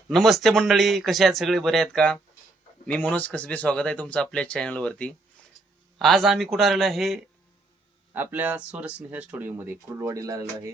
नमस्ते मंडळी, कसे आहेत सगळे? बरे आहेत का? मी मनोज कसबे, स्वागत आहे तुमचं आपल्या चॅनल वरती. आज आम्ही कुठे आलेलो आहे? आपल्या स्वरस्नेह स्टुडिओ मध्ये कुर्डवाडीला आलेलो आहे,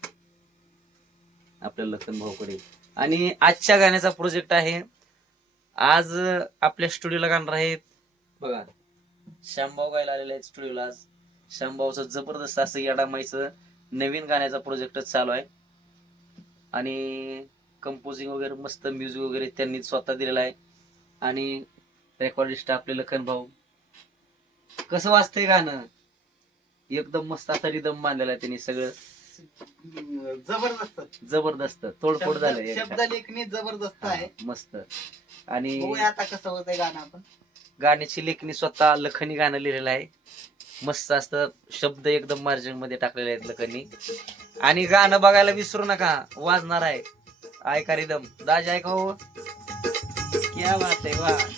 आपल्या लखन भाऊकडे. आणि आजच्या गाण्याचा प्रोजेक्ट आहे. आज आपल्या स्टुडिओला गाणार आहेत बघा, श्यामभाऊ गायला आलेले आहेत स्टुडिओला. आज श्यामभाऊचं जबरदस्त असं याडामाईचं नवीन गाण्याचा प्रोजेक्ट चालू आहे. आणि कंपोजिंग वगैरे मस्त, म्युझिक वगैरे त्यांनी स्वतः दिलेला आहे. आणि रेकॉर्डिस्ट आपले लखन भाऊ. कसं वाजतंय गाणं? एकदम मस्त असा रिदम बांधलेला आहे त्यांनी. सगळं जबरदस्त जबरदस्त तोडफोड झालंय. शब्द लेखणी जबरदस्त आहे. मस्त. आणि बघूया आता कसं होतंय गाणं. आपण गाण्याची लेखणी स्वतः लखनी गाणं लिहिलेलं आहे. मस्त असतं, शब्द एकदम मार्जिन मध्ये टाकलेले आहेत लखनी. आणि गाणं बघायला विसरू नका, वाजणार आहे. ऐका रिदम. दाज ऐका हो, क्या बात आहे. वा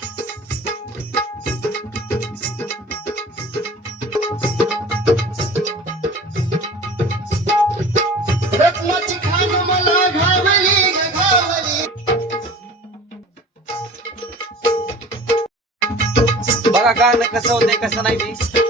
बघा गाणं कसं होतंय कसं नाही ते.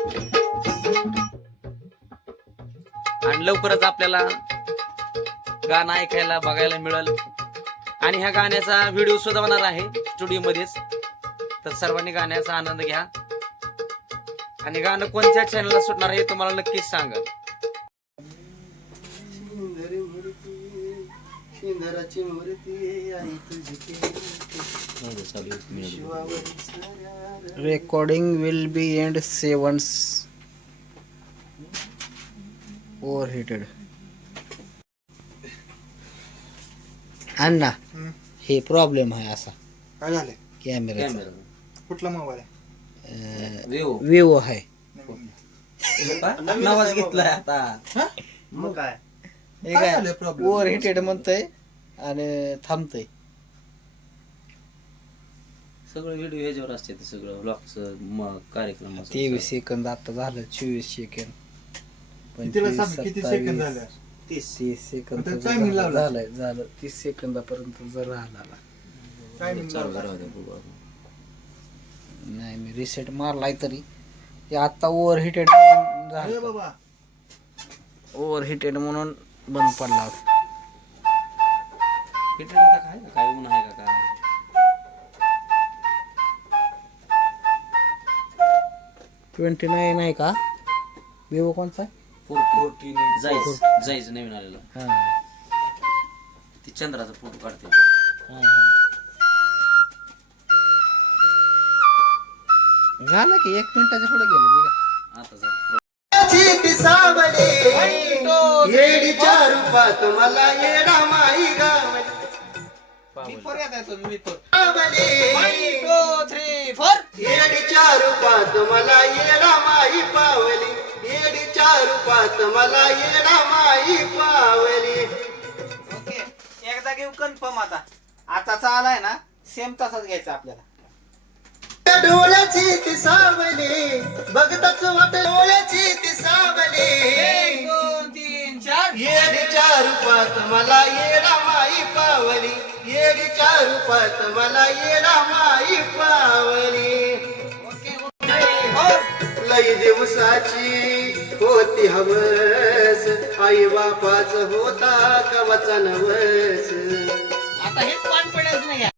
आणि लवकरच आपल्याला गाणं ऐकायला बघायला मिळेल. आणि ह्या गाण्याचा व्हिडिओ सुद्धा होणार आहे स्टुडिओ मध्येच. तर सर्वांनी गाण्याचा आनंद घ्या. आणि गाणं कोणत्या चॅनलला सुटणार आहे तुम्हाला नक्कीच सांगा. Recording will be and 7 overheated. अण्णा हे प्रॉब्लेम आहे असा. काय झालंय? कॅमेरा कुठला मोबाईल आहे? विवो आहे. नवाज घेतलाय आता. मग काय हे काय काय झालंय problem? ओव्हरहीटेड म्हणतंय आणि थांबतंय. सगळं व्हिडिओ ह्याच्यावर असते, ते सगळं ब्लॉगचं कार्यक्रम. 23 सेकंद आता झालं. 24 सेकंद. कितीला सांग, किती सेकंद झाले? 30 सेकंद आता timing लावला. झालं 30 सेकंदापर्यंत जर राहिला. Timing लावला. नाही, मी रिसेट मारलाय तरी ते आता ओव्हरहीटेड अरे झालं. बाबा, ओव्हरहीटेड म्हणून बंद पडला. काय काय ऊन आहे का काय? 29 आहे का? विवो कोणता आहे? 14 जायचं नवीन आलेलं. हा ती चंद्राचा फोटो काढते. हा. झालं की 1 मिनिटाच्या पुढे गेलं की काय? आता झालं. एकदा घेऊ कन्फर्म. आताचा आलाय ना, सेम तसाच घ्यायचा आपल्याला. डोळ्याची ती सावली बघताच वाट, डोळ्याची ती सावली 1 2 3 4. येडीच्या रूपात मला येडा माई पावली, येडीच्या रूपात मला येडा माई पावली. लई दिवसाची होती हवस, आई बापाच होता कवचा नवस. आता हेच कॉन्फिडन्स नाही.